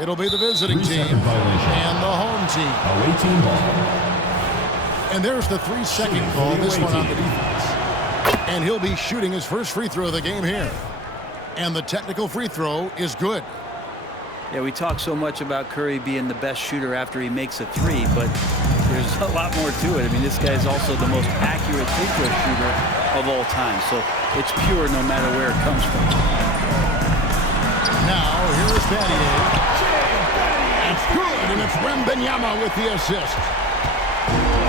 It'll be the visiting team and the home team. Away team ball. And there's the 3-second call, this one on the defense. And he'll be shooting his first free throw of the game here. And the technical free throw is good. Yeah, we talk so much about Curry being the best shooter after he makes a three, but there's a lot more to it. I mean, this guy's also the most accurate free throw shooter of all time. So it's pure no matter where it comes from. Now, here's Battier. It's good, and it's Wembanyama with the assist.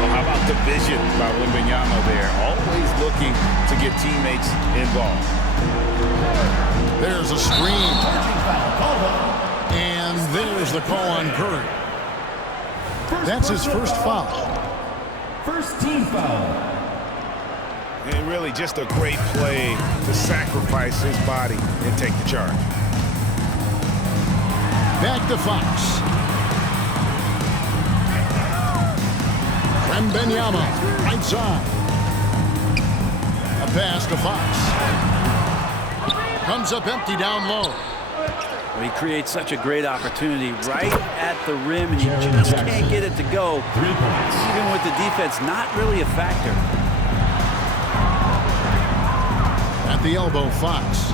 How about the vision by Wembanyama there? Always looking to get teammates involved. There's a screen. And there's the call on Curry. That's his first foul. First team foul. And really just a great play to sacrifice his body and take the charge. Back to Fox. Wembanyama, right side. A pass to Fox. Comes up empty down low. Well, he creates such a great opportunity right at the rim, and you just can't get it to go. 3 points. Even with the defense, not really a factor. At the elbow, Fox.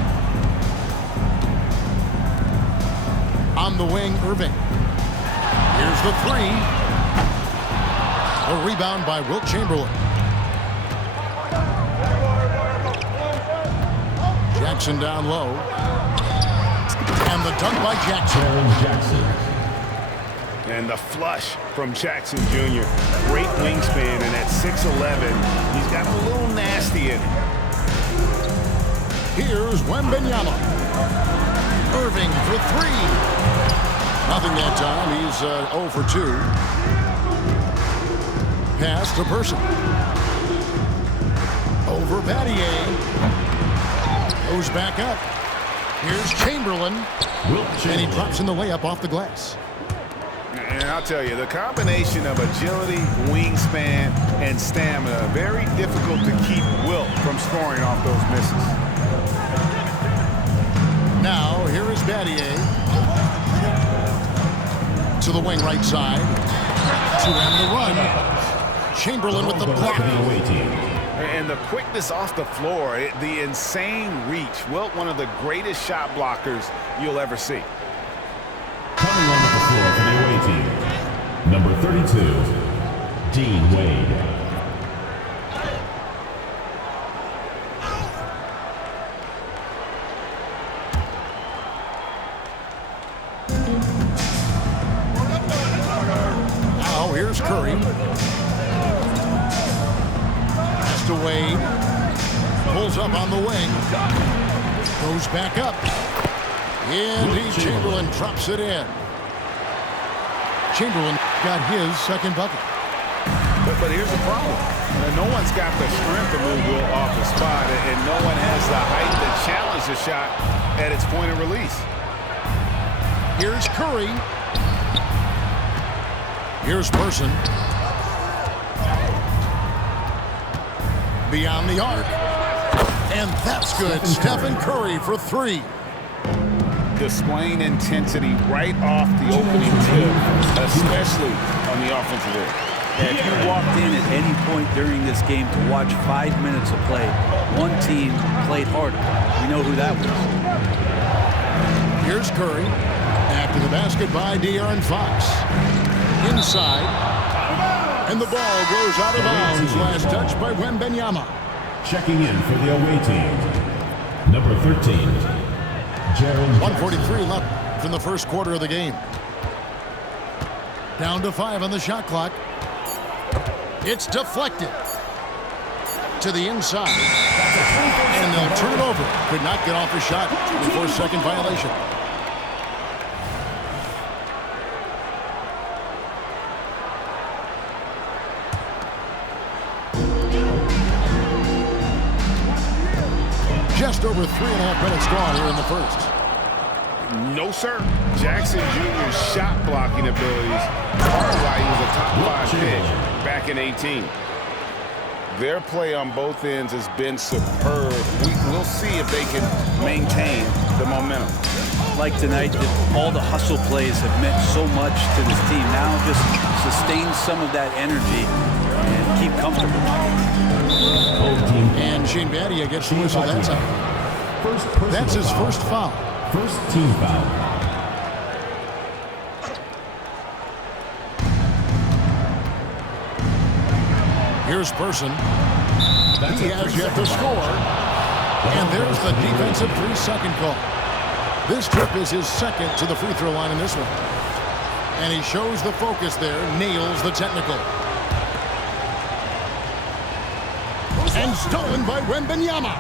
On the wing, Irving. Here's the three. A rebound by Wilt Chamberlain. Jackson down low. And the dunk by Jackson. And the flush from Jackson Jr. Great wingspan, and at 6'11", he's got a little nasty in it. Here's Wembanyama. Irving for three. Nothing that time. He's 0 for 2. Pass to Person. Over Battier. Goes back up. Here's Chamberlain. And he drops in the layup off the glass. And I'll tell you, the combination of agility, wingspan, and stamina, very difficult to keep Wilt from scoring off those misses. Now, here is Battier. To the wing right side. To end the run. Chamberlain with the block. And the quickness off the floor, the insane reach. Wilt, one of the greatest shot blockers you'll ever see. Coming onto the floor for the away team, number 32, Dean Wade. Now here's Curry. Pass to Wade. Pulls up on the wing. Goes back up. And Chamberlain drops it in. Chamberlain got his second bucket. But here's the problem. No one's got the strength to move Wilt off the spot, and no one has the height to challenge the shot at its point of release. Here's Curry. Here's Person. Beyond the arc. And that's good. Stephen Curry for three. Displaying intensity right off the opening tip, especially on the offensive end. If you walked in at any point during this game to watch 5 minutes of play, one team played harder. We know who that was. Here's Curry. After the basket by De'Aaron Fox. Inside. And the ball goes out of bounds. Last touch by Wembanyama. Checking in for the away team, number 13, Jaron. 1:43 left in the first quarter of the game. Down to 5 on the shot clock. It's deflected to the inside. And they'll turn it over. Could not get off the shot before second violation. Just over 3.5 minutes gone here in the first. No, sir. Jackson Jr.'s shot blocking abilities are why he was a top 5 pick back in 18. Their play on both ends has been superb. We'll see if they can maintain the momentum. like tonight, all the hustle plays have meant so much to this team. Now just sustain some of that energy and keep comfortable. And Shane Battier gets the whistle that time. That's his first foul. First team foul. Here's Person. He has yet to score. And there's the defensive 3-second call. This trip is his second to the free throw line in this one. And he shows the focus there, nails the technical. And stolen by Wembanyama.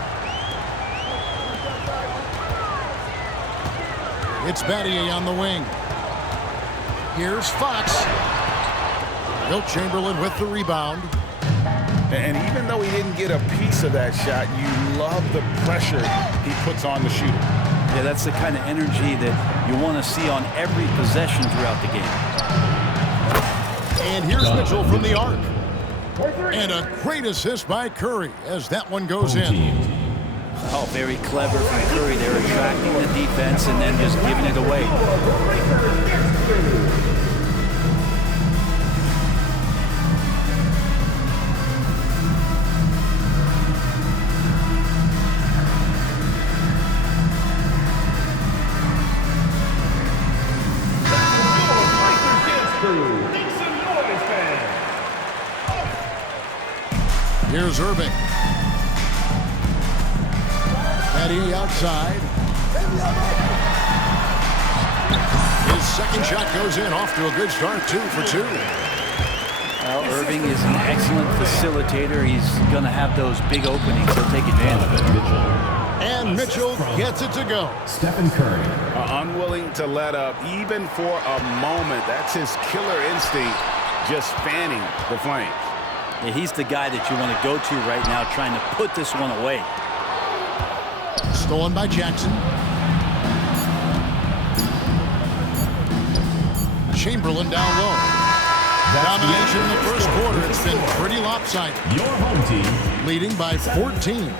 It's Battier on the wing. Here's Fox. Wilt Chamberlain with the rebound. And even though he didn't get a piece of that shot, you love the pressure he puts on the shooter. Yeah, that's the kind of energy that you want to see on every possession throughout the game. And here's Mitchell from the arc. And a great assist by Curry as that one goes in. Oh, very clever from Curry. They're attracting the defense and then just giving it away. Here's Irving. Battier outside. His second shot goes in, off to a good start, 2 for 2. Well, Irving is an excellent facilitator. He's going to have those big openings. He'll take advantage of it. And Mitchell gets it to go. Stephen Curry. Unwilling to let up, even for a moment. That's his killer instinct, just fanning the flames. Yeah, he's the guy that you want to go to right now, trying to put this one away. Stolen by Jackson. Chamberlain down low. Domination in the first quarter. It's been pretty lopsided. Your home team Leading by 14.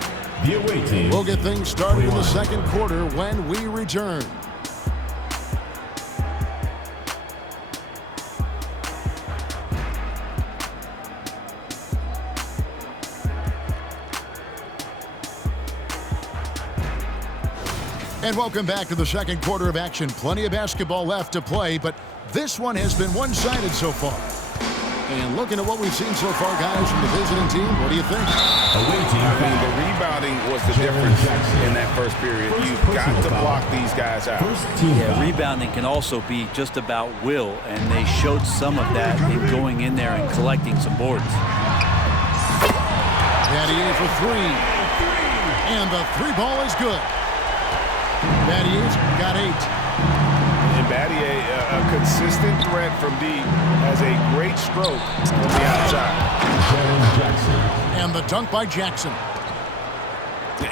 The away team. We'll get things started in the second quarter when we return. And welcome back to the second quarter of action. Plenty of basketball left to play, but this one has been one-sided so far. And looking at what we've seen so far, guys, from the visiting team, what do you think? Away team. I mean, the rebounding was the difference in that first period. You've got to block these guys out. Yeah, rebounding can also be just about will, and they showed some of that in going in there and collecting some boards. Battier for 3. And the 3-ball is good. Battier's got 8. And Battier, a consistent threat from deep, has a great stroke from the outside. And the dunk by Jackson.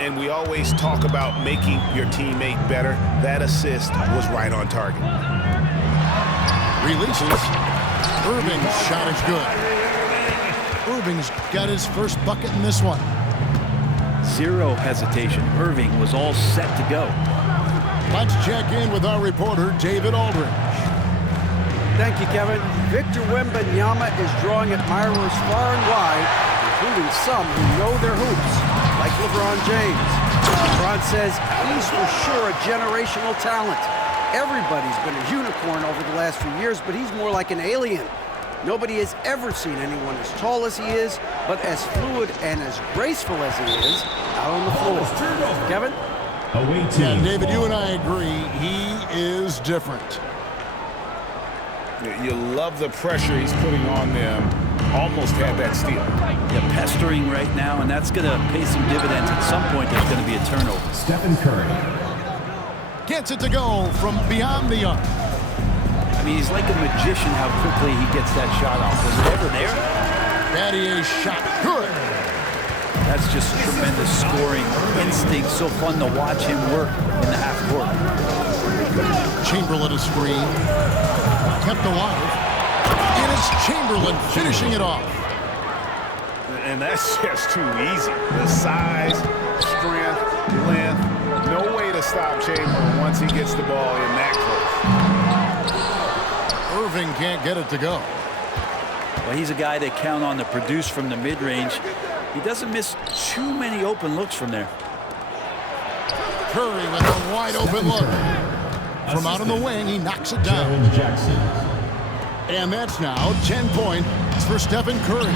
And we always talk about making your teammate better. That assist was right on target. Releases. Irving's shot is good. Irving's got his first bucket in this one. Zero hesitation. Irving was all set to go. Let's check in with our reporter, David Aldridge. Thank you, Kevin. Victor Wembanyama is drawing admirers far and wide, including some who know their hoops, like LeBron James. LeBron says he's for sure a generational talent. Everybody's been a unicorn over the last few years, but he's more like an alien. Nobody has ever seen anyone as tall as he is, but as fluid and as graceful as he is out on the floor. Kevin? Away team. Yeah, David, you and I agree. He is different. You love the pressure he's putting on them. Almost had that steal. Yeah, pestering right now, and that's going to pay some dividends. At some point, there's going to be a turnover. Stephen Curry. Gets it to go from beyond the arc. I mean, he's like a magician how quickly he gets that shot off. Was it ever there? Battier's shot. Good. That's just tremendous scoring instinct. So fun to watch him work in the half court. Chamberlain a screen. Kept alive. And it's Chamberlain finishing it off. And that's just too easy. The size, strength, length, no way to to stop Chamber once he gets the ball in that close. Irving can't get it to go. Well, he's a guy they count on to produce from the mid-range. He doesn't miss too many open looks from there. Curry with a wide open look. From out on the wing, he knocks it down. Jackson. And that's now 10 points for Stephen Curry.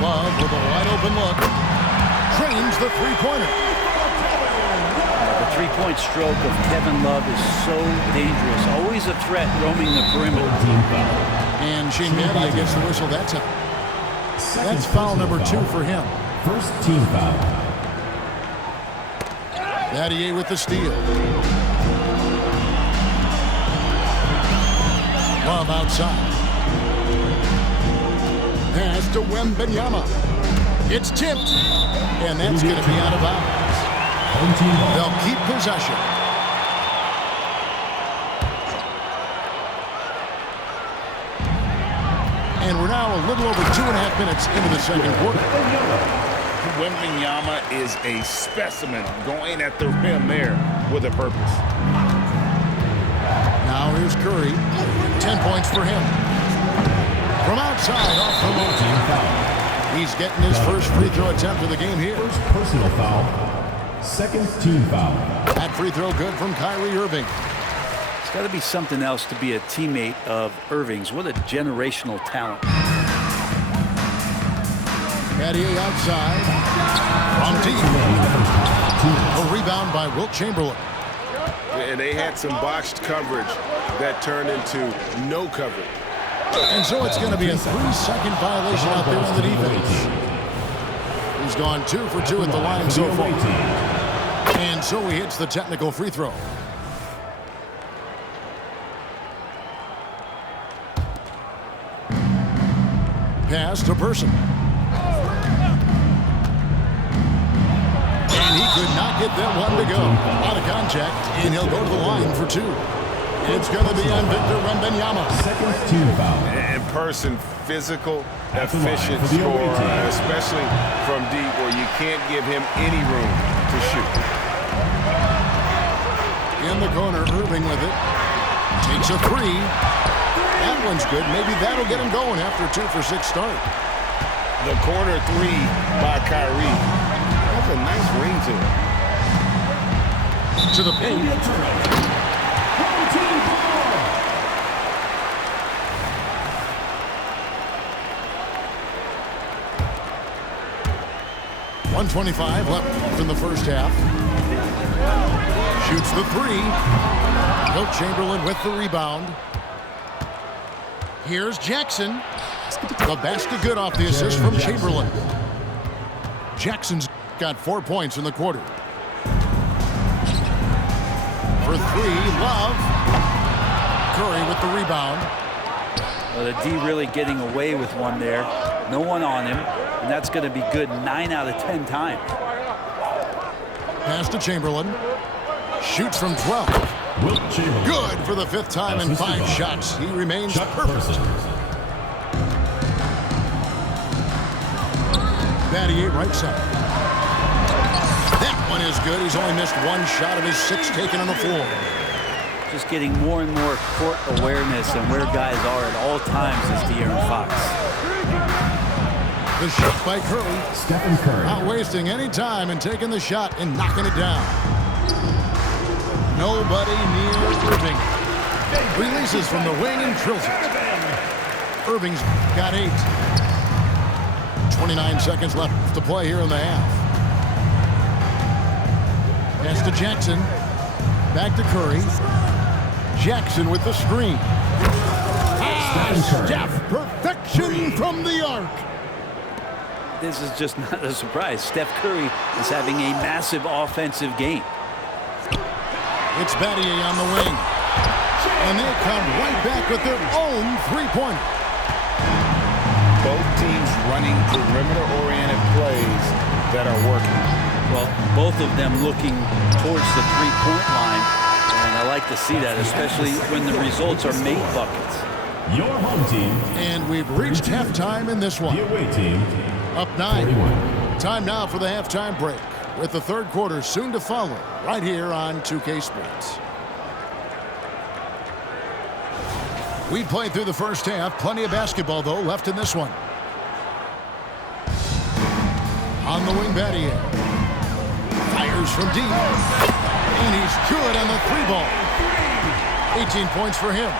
Love with a wide open look. Trains the three-pointer. The three-point stroke of Kevin Love is so dangerous. Always a threat roaming the perimeter. And Shane Battier gets the whistle that time. That's foul number 2 for him. First team foul. Battier with the steal. Love outside. Pass to Wembanyama. It's tipped. And that's going to be out of bounds. They'll keep possession. And we're now a little over 2.5 minutes into the second quarter. Wembanyama is a specimen going at the rim there with a purpose. Now here's Curry. 10 points for him. From outside off the low. He's getting his first free throw attempt of the game here. First personal foul. Second team foul. That free throw good from Kyrie Irving. It's got to be something else to be a teammate of Irving's. What a generational talent. Battier outside. From deep. A rebound by Wilt Chamberlain. And they had some botched coverage that turned into no coverage. And so it's going to be a 3-second violation out there on the defense. He's gone 2 for 2 at the line so far. And so he hits the technical free throw. Pass to Person. And he could not get that one to go. Out of contact, and he'll go to the line for 2. It's going to be on Victor Wembanyama. Second team foul. And Person, physical, efficient scorer, especially from deep where you can't give him any room to shoot. In the corner, Irving with it. Takes a 3. That one's good. Maybe that'll get him going after a 2 for 6 start. The corner 3 by Kyrie. That's a nice ring to it. To the paint. .125 left in the first half. Shoots the 3. Wilt Chamberlain with the rebound. Here's Jackson. The basket good off the assist from Chamberlain. Jackson's got 4 points in the quarter. For 3, Love. Curry with the rebound. Well, the D really getting away with one there. No one on him. And that's going to be good 9 out of 10 times. Pass to Chamberlain. Shoots from 12. Good for the 5th time in 5 shots. He remains perfect. Battier right side. That one is good. He's only missed 1 shot of his 6 taken on the floor. Just getting more and more court awareness and where guys are at all times is De'Aaron Fox. The shot by Curry. Stephen Curry. Not wasting any time in taking the shot and knocking it down. Nobody near Irving. Releases from the wing and drills it. Irving's got 8. 29 seconds left to play here in the half. Pass to Jackson. Back to Curry. Jackson with the screen. Steph, perfection from the arc. This is just not a surprise. Steph Curry is having a massive offensive game. It's Battier on the wing. And they come right back with their own 3-pointer. Both teams running perimeter-oriented plays that are working. Well, both of them looking towards the 3-point line. And I like to see that, especially when the results are made buckets. Your home team. And we've reached halftime in this one. The away team. Up 9. 41. Time now for the halftime break. with the third quarter soon to follow right here on 2K Sports. We played through the first half. Plenty of basketball, though, left in this one. On the wing, Battier. Fires from deep. And he's good on the three ball. 18 points for him.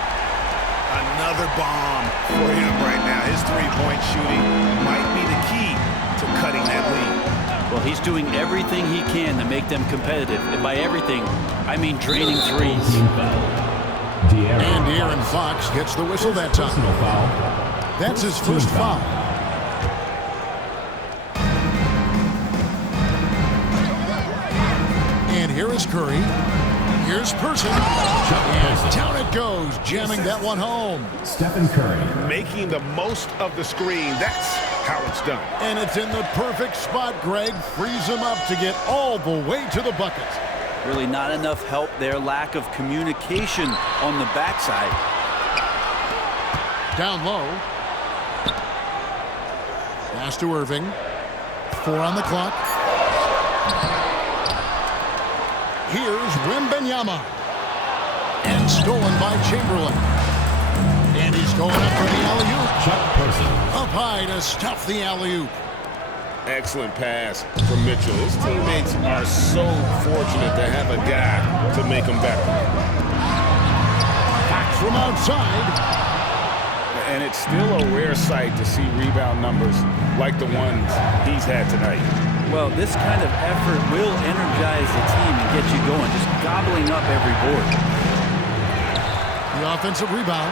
Another bomb for him right now. His three-point shooting might be the key to cutting that lead. Well, he's doing everything he can to make them competitive. And by everything, I mean draining threes. And De'Aaron Fox gets the whistle that time. That's his first foul. And here is Curry. Here's Person. And down it goes, jamming that one home. Stephen Curry. Making the most of the screen. That's how it's done. And it's in the perfect spot, Greg. Frees him up to get all the way to the bucket. Really not enough help there. Lack of communication on the backside. Down low. Pass to Irving. 4 on the clock. Here's Wembanyama. And stolen by Chamberlain. And he's going up for the alley-oop. Chuck Person. Up high to stuff the alley-oop. Excellent pass from Mitchell. His teammates are so fortunate to have a guy to make them better. Fox from outside. And it's still a rare sight to see rebound numbers like the ones he's had tonight. Well, this kind of effort will energize the team and get you going, just gobbling up every board. The offensive rebound.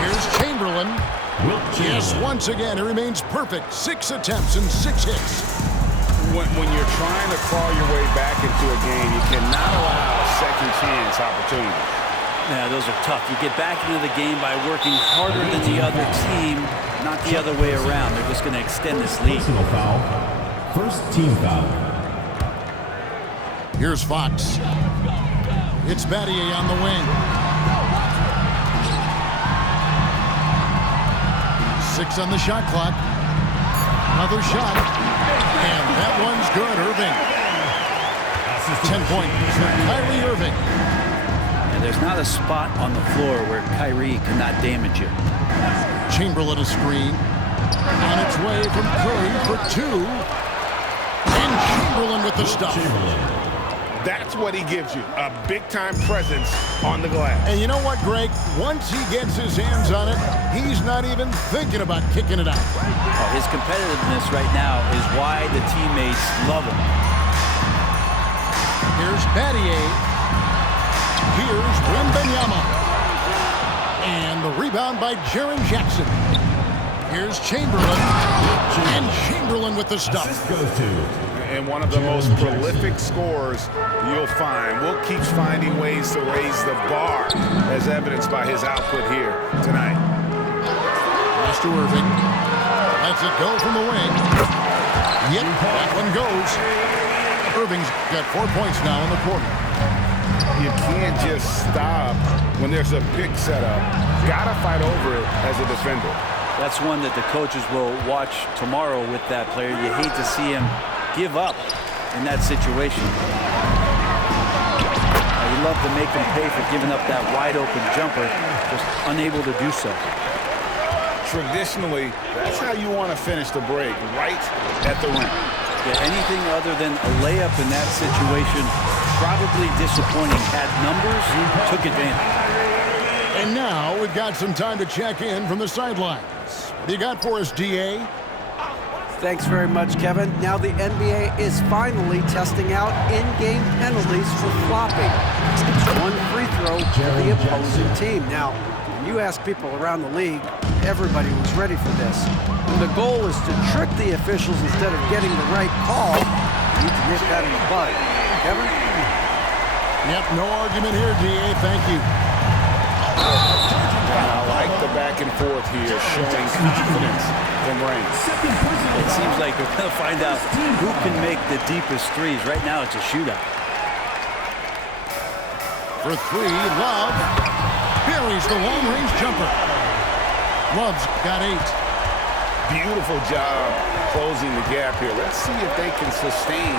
Here's Chamberlain. Yes, once again, it remains perfect. 6 attempts and 6 hits. When you're trying to claw your way back into a game, you cannot allow second chance opportunities. Yeah, those are tough. You get back into the game by working harder than the other team, not the other way around. They're just going to extend this lead. Personal foul. First team foul. Here's Fox. It's Battier on the wing. 6 on the shot clock. Another shot. And that one's good, Irving. 10 points for Kyrie Irving. And there's not a spot on the floor where Kyrie cannot damage you. Chamberlain a screen. On its way from Curry for 2. And Chamberlain with the stuff. That's what he gives you, a big-time presence on the glass. And you know what, Greg? Once he gets his hands on it, he's not even thinking about kicking it out. Oh, his competitiveness right now is why the teammates love him. Here's Battier. Here's Wembanyama. And the rebound by Jaren Jackson. Here's Chamberlain. And Chamberlain with the stuff. And one of the most prolific scorers you'll find. Will keeps finding ways to raise the bar, as evidenced by his output here tonight. Pass to Irving. Lets it go from the wing. Yep, that one goes. Irving's got 4 points now in the quarter. You can't just stop when there's a pick set up. Gotta fight over it as a defender. That's one that the coaches will watch tomorrow with that player. You hate to see him give up in that situation. You love to make them pay for giving up that wide open jumper, just unable to do so. Traditionally, that's how you want to finish the break, right at the rim. Yeah, anything other than a layup in that situation, probably disappointing. Had numbers, took advantage. And now we've got some time to check in from the sidelines. What do you got for us, DA? Thanks very much, Kevin. Now the NBA is finally testing out in-game penalties for flopping. It's 1 free throw to the opposing team. Now, when you ask people around the league, everybody was ready for this. And the goal is to trick the officials instead of getting the right call. You need to nip that in the bud. Kevin? Yep, no argument here, DA. Thank you. I like the back and forth here, showing confidence from Reigns. It seems like we're going to find out who can make the deepest threes. Right now, it's a shootout. For 3, Love buries the long-range jumper. Love's got 8. Beautiful job closing the gap here. Let's see if they can sustain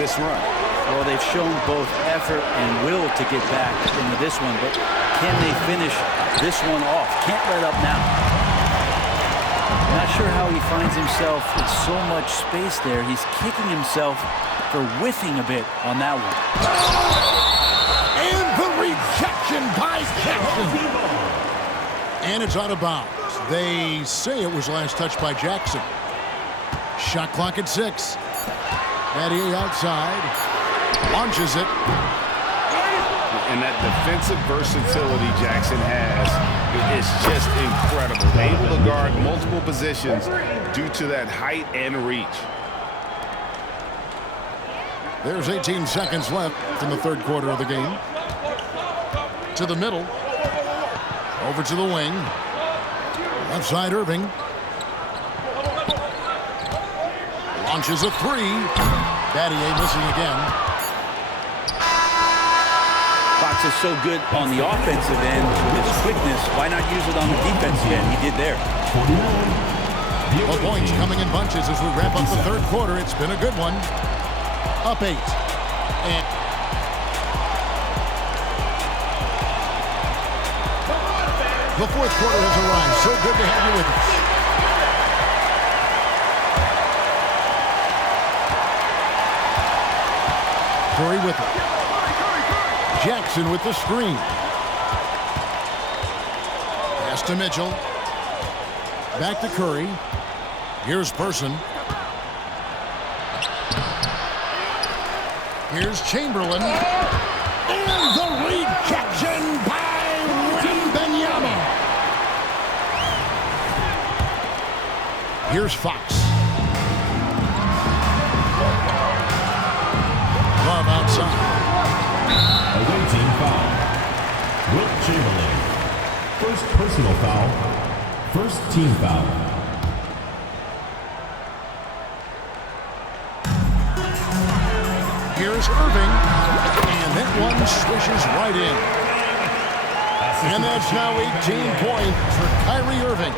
this run. Well, they've shown both effort and will to get back into this one, but can they finish this one off? Can't let up now. Not sure how he finds himself in so much space there. He's kicking himself for whiffing a bit on that one. And the rejection by Jackson. And it's out of bounds. They say it was last touched by Jackson. Shot clock at 6. Battier outside. Launches it. And that defensive versatility Jackson has is just incredible. Able to guard multiple positions due to that height and reach. There's 18 seconds left in the third quarter of the game. To the middle. Over to the wing. Left side Irving. Launches a 3. Battier missing again. Fox is so good on the offensive end with his quickness. Why not use it on the defensive end? He did there. The points coming in bunches as we wrap up the third quarter. It's been a good one. Up 8. And the fourth quarter has arrived. So good to have you with us. Curry with it. Jackson with the screen. Pass to Mitchell. Back to Curry. Here's Person. Here's Chamberlain. And the rejection by Wembanyama. Here's Fox. Love outside. Away team foul. Wilt Chamberlain. First personal foul. First team foul. Here's Irving. And that one swishes right in. And that's now 18 points for Kyrie Irving.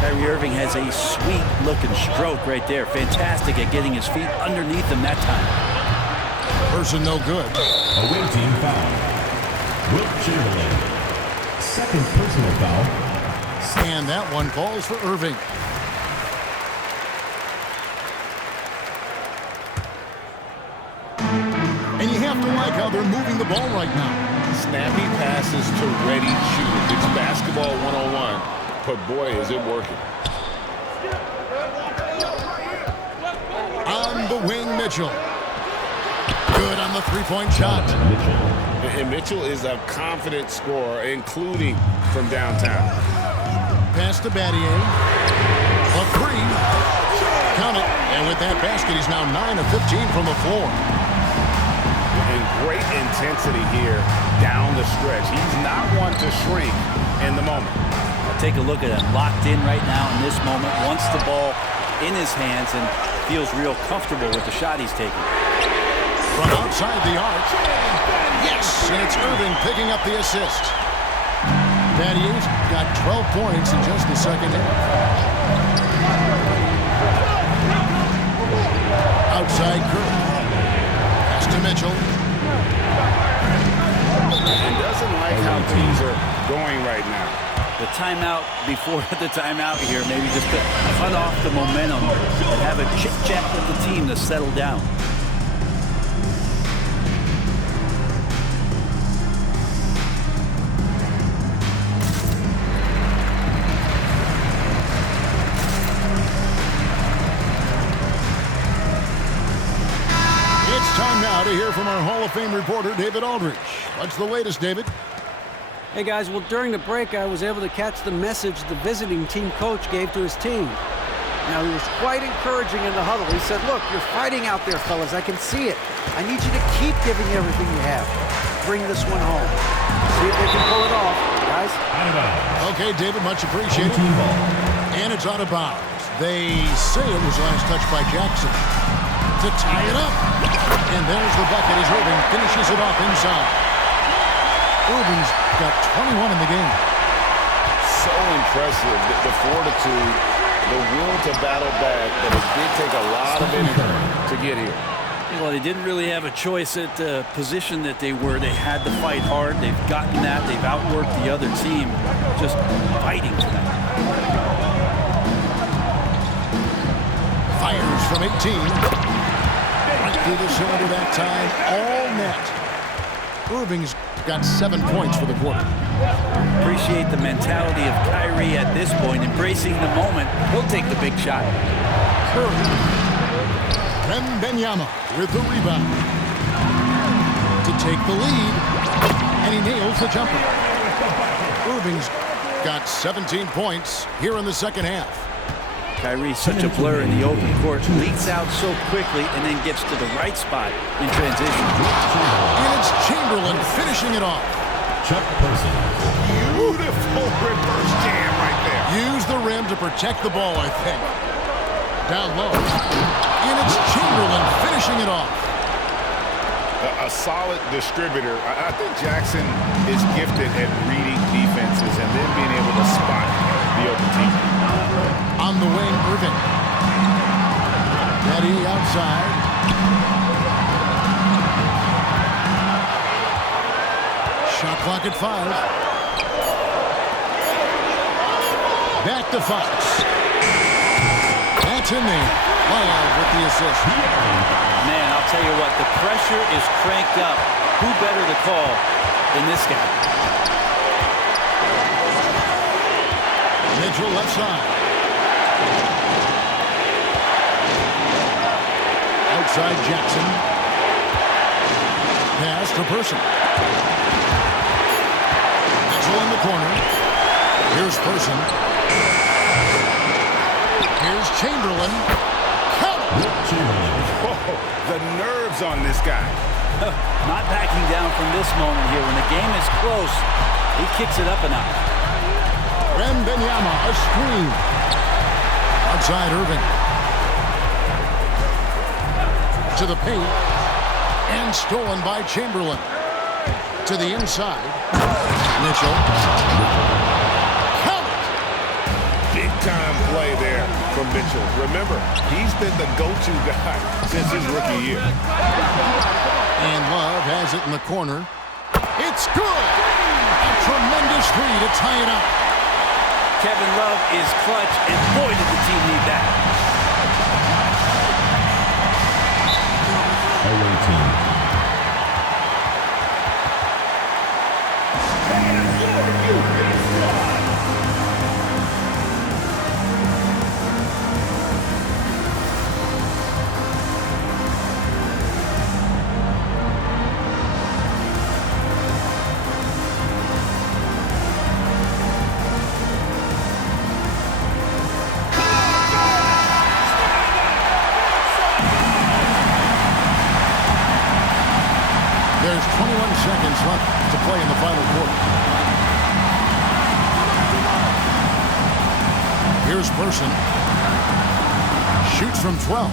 Kyrie Irving has a sweet-looking stroke right there. Fantastic at getting his feet underneath him that time. Person no good. Away team foul. Wilt Chamberlain. Second personal foul. And that one falls for Irving. And you have to like how they're moving the ball right now. Snappy passes to ready shooters. It's basketball 101, but boy, is it working. On the wing, Mitchell. Good on the three-point shot. And Mitchell is a confident scorer, including from downtown. Pass to Battier. A 3. Count it. And with that basket, he's now 9 of 15 from the floor. And great intensity here down the stretch. He's not one to shrink in the moment. I'll take a look at it. Locked in right now in this moment. Wants the ball in his hands and feels real comfortable with the shot he's taking. From outside the arc. Yes, and it's Irving picking up the assist. Battier's got 12 points in just the second half. Outside Curry. Pass to Mitchell. And doesn't like how things are going right now. The timeout before the timeout here, maybe just to cut off the momentum and have a chit-chat with the team to settle down. Time now to hear from our Hall of Fame reporter, David Aldridge. What's the latest, David? Hey, guys, well, during the break, I was able to catch the message the visiting team coach gave to his team. Now, he was quite encouraging in the huddle. He said, look, you're fighting out there, fellas. I can see it. I need you to keep giving everything you have. Bring this one home. See if they can pull it off, guys. Okay, David, much appreciated. And it's out of bounds. They say it was last touched by Jackson. To tie it up. And there's the bucket as Irving finishes it off inside. Irving's got 21 in the game. So impressive, the fortitude the will to battle back, but it did take a lot of energy to get here. Well, they didn't really have a choice at the position that they were. They had to fight hard. They've gotten that. They've outworked the other team, just fighting tonight. Fires from 18. Right through the cylinder that time. All net. Irving's got 7 points for the quarter. Appreciate the mentality of Kyrie at this point, embracing the moment. He'll take the big shot. Curry. Wembanyama with the rebound to take the lead, and he nails the jumper. Irving's got 17 points here in the second half. Kyrie's such a blur in the open court, leaks out so quickly and then gets to the right spot in transition. And it's Chamberlain finishing it off. Chuck Person. Beautiful reverse jam right there. Use the rim to protect the ball, I think. Down low. And it's Chamberlain finishing it off. A solid distributor. I think Jackson is gifted at reading defenses and then being able to spot the open team. On the wing, Irving. Battier outside. Shot clock at 5. Back to Fox. That's in there. Love with the assist. Man, I'll tell you what, the pressure is cranked up. Who better to call than this guy? Mitchell left side. Outside Jackson. Pass to Person. Mitchell in the corner. Here's Person. Here's Chamberlain. Oh, the nerves on this guy. Not backing down from this moment here. When the game is close, he kicks it up a notch. Wembanyama, a screen. Outside Irving. To the paint. And stolen by Chamberlain. To the inside. Mitchell. Count it. Big time play there from Mitchell. Remember, he's been the go-to guy since his rookie year. And Love has it in the corner. It's good. A tremendous three to tie it up. Kevin Love is clutch, and boy, did the team need that. Away team. There's 21 seconds left to play in the final quarter. Here's Person. Shoots from 12.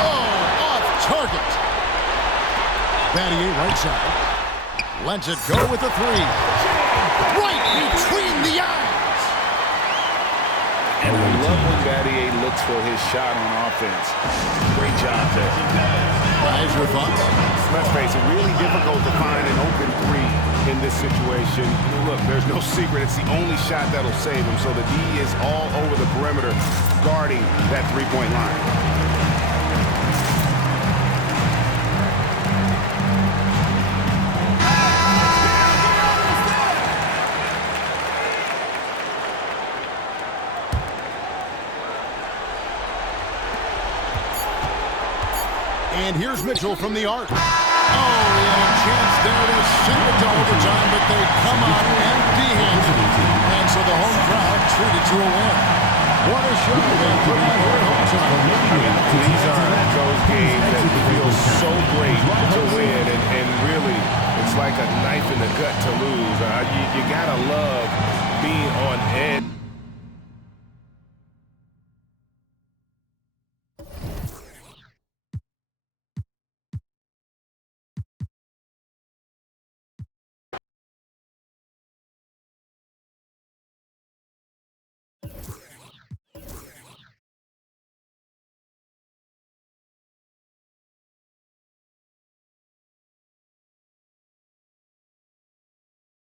Oh, off target. Battier right side. Lets it go with a three. Right between the eyes. And I love when Battier looks for his shot on offense. Great job there. Guys, your thoughts? Let's face it, really difficult to find an open three in this situation. Look, there's no secret. It's the only shot that'll save him. So the D is all over the perimeter guarding that three-point line. And here's Mitchell from the arc. Oh, he had a chance there to send it to overtime, but they come out empty-handed. And so the home crowd treated to a win. What a show they put on here at home tonight. These are those games that feel so great to win, and really, it's like a knife in the gut to lose. You gotta love being on edge.